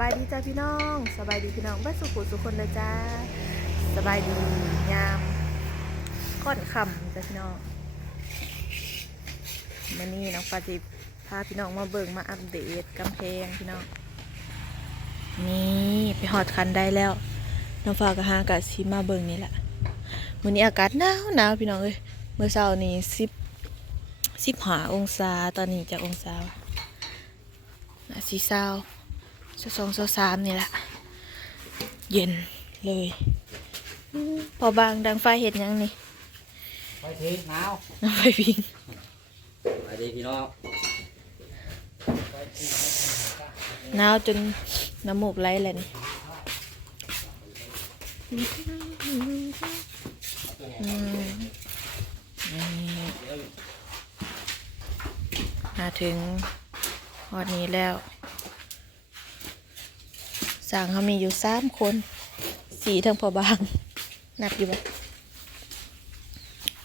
บายดีจ้าพี่น้อง สบายดีพี่น้องบ้านสุขุสุขคนเลยจ้า สบายดียามค่อนคำจ้าพี่น้องวันนี้น้องปาจิพาพี่น้องมาเบิ่งมาอัปเดตกำแพงพี่น้อง นี่ไปหอดคันได้แล้ว น้องฟ้ากับฮากะซีมาเบิ่งนี่แหละวันนี้อากาศหนาวหนาวพี่น้องเอ้ยเมื่อเช้านี้สิบสิบหาองศาตอนนี้จากองศาสีเศร้า สองสองสามนี่แหละ เย็นเลยอืมพอบางดังไฟเห็ดหยังนี่ไปทีหนาวน้ำไฟพิงไปดีพี่น้องหนาวจนน้ำมูกไหลเลยนี่อืมนี่มาถึงฮอดนี้แล้ว สั่งเขามีอยู่สามคน สี่ทั้งพอบาง นับอยู่บ่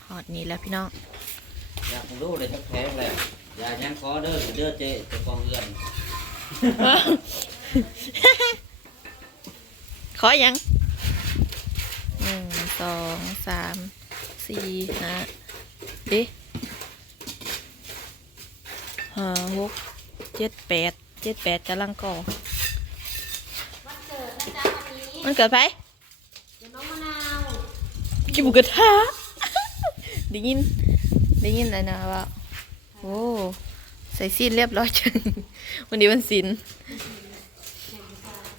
ฮอดนี้แล้วพี่น้อง อยากรู้เลยทั้งแพงเลยอย่ายังขอเด้อเด้อเจจะกองเรือนขอยังหนึ่งสองสามสี่ห้าเอ๊ะห้าหกเจ็ดแปดเจ็ดแปดกำลังก่อ มันเกิดไปกินหมูกระทะได้ยินได้ยินอะไรนะว่าโอ้ใส่ซีนเรียบร้อยจังวันนี้วันศิล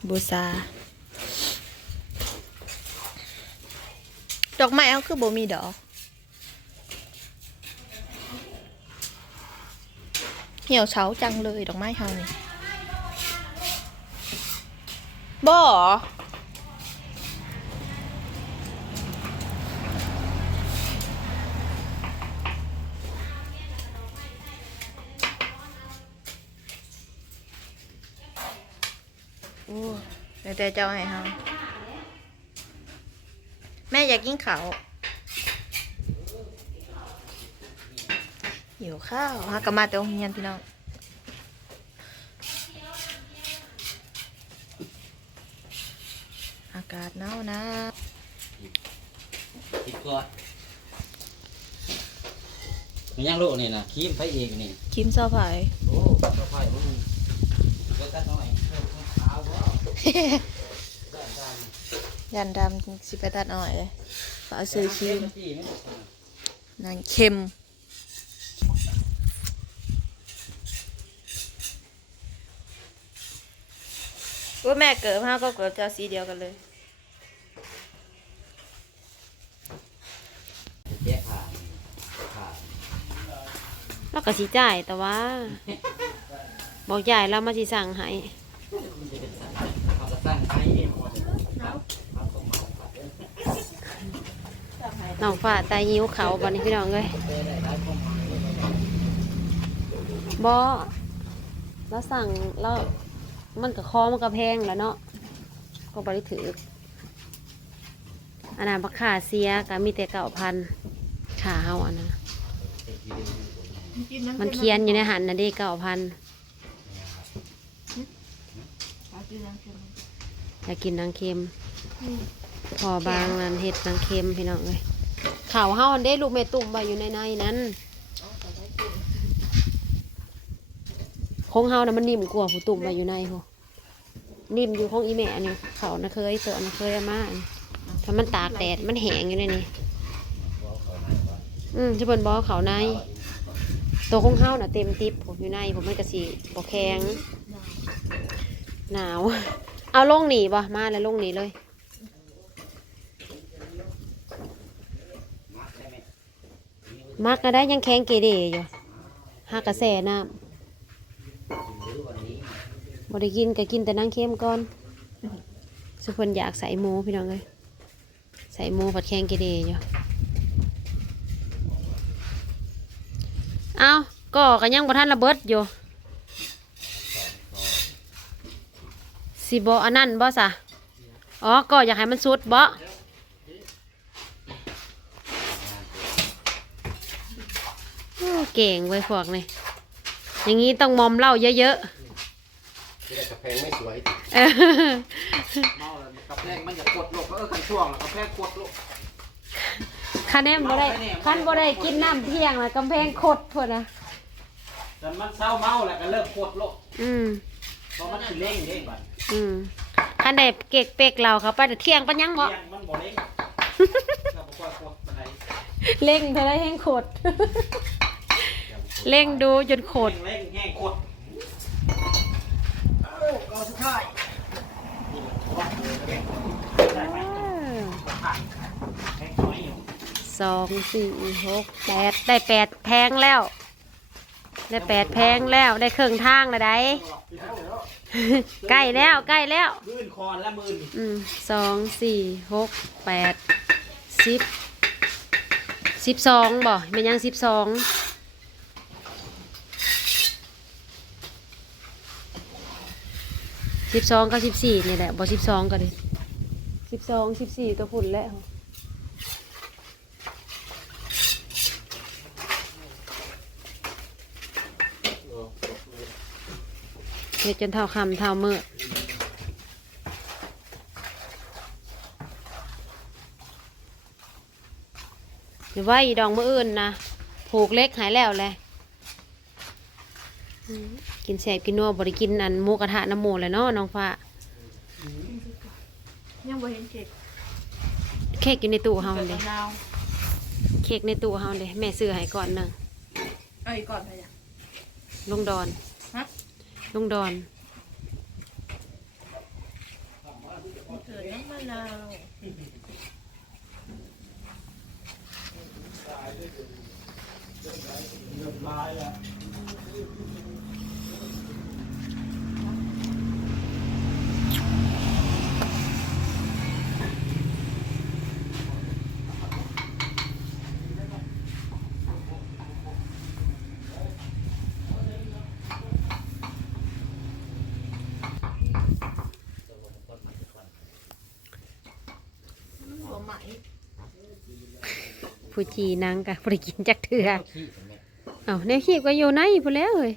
บูซาดอกไม้เอาคือบ่มีดอก เหี่ยวเฉาจังเลยดอกไม้เฮานี่บ่ อ้แต่แต่เจ้าให้เฮาแม่อยากกินข้าวหิวข้าวฮะกลับมาแต่โรงเรียนพี่น้องอากาศหนาวนะคิดก่อนมันยังลูกนี่นะคีมไปเองนี่คิมเศร้าไผ่โอ้ปลาไฟมึงก็ตัดน้อยเพิ่มขาวบ่ได้ได้ ยันดำสิไปตัดอ่อยเลยฝาซื้อครีมนางเค็มว่าแม่เกิดมาก็เกิดเจ้าสีเดียวกันเลยแจ๊ผ่านผ่านแล้วก็สิจ่ายแต่ว่า บอกจ่ายแล้วมาสิสั่งให้ มันจะเป็นสัตว์เขาจะตั้งให้เองหมดเลยครับครับส่งมาครับเด้อ น้องฝ่าตายหิวเขาบัดนี้พี่น้องเลยบอแล้วสั่งแล้วมันก็คอมันก็แพงแล้วเนาะก็บริถืออันนั้นราคาเสียก็มีแต่เก่าพันขาเฮาอันนั้นมันเคียนอยู่ในหันนะเด้เก่าพันอยากกินนางเค็ม พอบางนันเห็ดนางเค็มพี่น้องเลย ข่าวเฮาอันเด้ลูกเมตุ่มไว้อยู่ในในนั้นของเฮานะมันนิ่มกว่าผู้ตุ่มไว้อยู่ในพวกนิ่มอยู่ของอีแม่อันนี้เขานะเคยตัวนะเคยเอามาอันถ้ามันตากแดดมันแห้งอยู่ในนี้อืมที่เพิ่นบอกเขาในตัวของเฮาน่ะเต็มติบผมอยู่ในผมมันกระสีบอแข็งหนาว เอาลงหนีบ่มาแล้วลงหนีเลย มักก็ได้ยังแข็งเกเรอยู่หากระแสน้ำบได้กินก็กินแต่นั่งเค็มก่อน สุพนอยากใส่หมูพี่น้องเลยใส่หมูผัดแข็งเกเรอยู่เอาก็กันยังบ่ทันระเบิดอยู่สิบ่อันนั้นบ่สะอ๋อก็อยากให้มันสุดบ่ โอ้ เก่งไว้ยพวกนี่อย่างนี้ต้องมอมเหล้าเยอะที่ได้กาแฟงไม่สวยเออเมาแล้วกระแพงมันจะกดโลกเออกันช่วงแล้วกระแพงกดโลกคันแนมบ่ได้คันบ่ได้กินน้ำเที่ยงแล้วกำแพงคดพุ่นนะแต่มันเศร้าเมาแล้วก็เลิกกดโลกอืมเพราะมันสิเล่งเด้งบัดอืมคันได้เกกเป็กเราเขาไปแต่เที่ยงปัญญังบ่เลี้ยงมันบ่เล่งเราบ่ค่อยกดปานใดเล่งเท่าไรแห้งโค ตรเล่งดูจนโคตรเล่งแห้งกดโอ้ก็สุดท้ายได้ไหมแห้งน้อยอยู่สองสี่หกแปดได้แปดแพงแล้ว ได้แปดแพงแล้วได้ครึ่งทางแล้วได้ใกล้แล้วใกล้แล้วมื่นคอนและมื่นอืมสองสี่หกแปดสิบสิบสองบ่เป็นยังสิบสอง สิบสองกับสิบสี่นี่แหละบ่สิบสองก็ดิสิบสองสิบสี่ก็พุ่นแล้วเฮ็ดจนเท่าคำเท่ามือหรือว่าอีดองมืออื่นนะ ผูกเล็กหายแล้วแหละอืม กินแสบกินนัวบริกินอันหมูกระทะน้ำหมูเลยเนาะน้องฟ้ายังบ่เห็นเค้กเค้กอยู่ในตู้เฮาเกิดเด้มะนาวเค้กในตู้เฮาเด้แม่ซื้อให้ก่อนหนึ่งเอ้ยก่อนไปจ้ะลุงดอนฮะลุงดอนเกิดน้ำมะนาวหัว ผู้จีนางกับบริกินจักเถื่อขี้ตรงนี้เอาแนวขีบก็อยู่ในพูนแหล้วเฮ้ย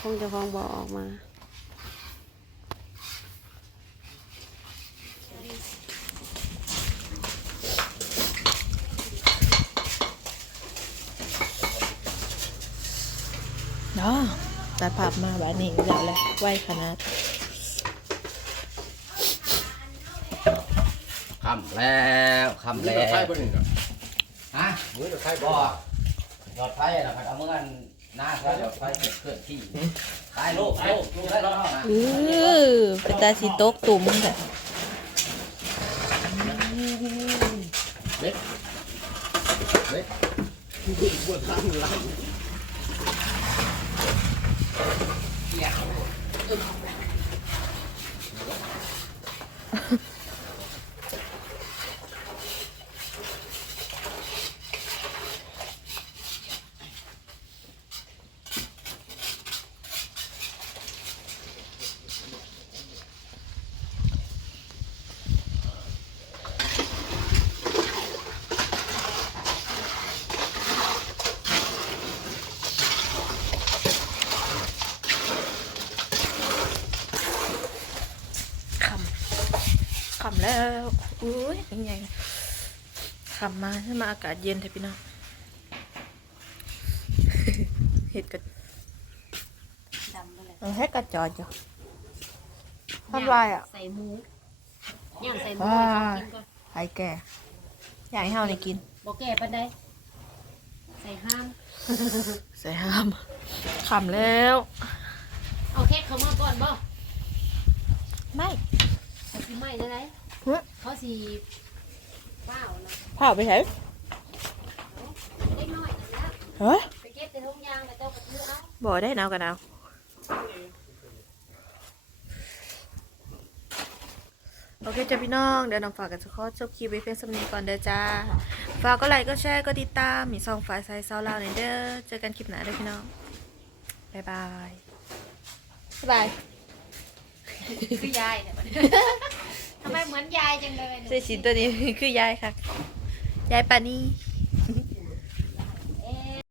คงจะฟองบอกออกมาเนาะตัดภาพมาแบบนี้แล้วแหละไวขนาดำแล้วคำมือแล้เราไข่วบนหนึ่งอะฮะมือเราไข่บบ่นหยอดไฟล่ะครับเอาเมื่อกันหน้าเขาหยอดไฟเคลื่อนที่ตายลูกลูกลูกได้แล้วนะอือเป็นตาสีโต๊กตุ่มแบบเล็กเล็กบนตั้งหลังขำขำแล้วอุ้ยยังไงขำมาใช่มาอากาศเย็นเถอะพี่น้องเห็ดกระดำเลยเอาให้กระจอดอยู่ทำลายอะใส่หมูย่างใส่หมูว้าให้เขากินก่อนไอ้แก่อยากให้เฮาได้กินบอกแก่ปันใดใส่ห้าม ใส่ห้ามขำแล้ว เอาเค้กเขามาก่อนบ่ไม่เขาสิไม่ได้ไร เฮ้ยเขาสีเปล่านะเผาไปไหนเล็กน้อยนั่นแหละเฮ้ยไปเก็บในทุ่งยางแล้วเจ้าก็ซื้อเอาบ่ได้หนาวกันหนาวโอเคจ้ะพี่น้องเดี๋ยวน้องฝากกันจะขอจบคลิปไว้เพียงสำนี้ก่อนเด้อจ้า ฝากก็ไลค์ก็แชร์ก็ติดตามมีซองฝ่ายไซส์เซาลาวในเด้อเจอกันคลิปหน้าเด้อพี่น้องบ๊ายบายบ๊ายบาย คือยายเนี่ย ทำไมเหมือนยายจังเลยเนี่ยเสื้อสีตัวนี้คือยายค่ะ ยายปานี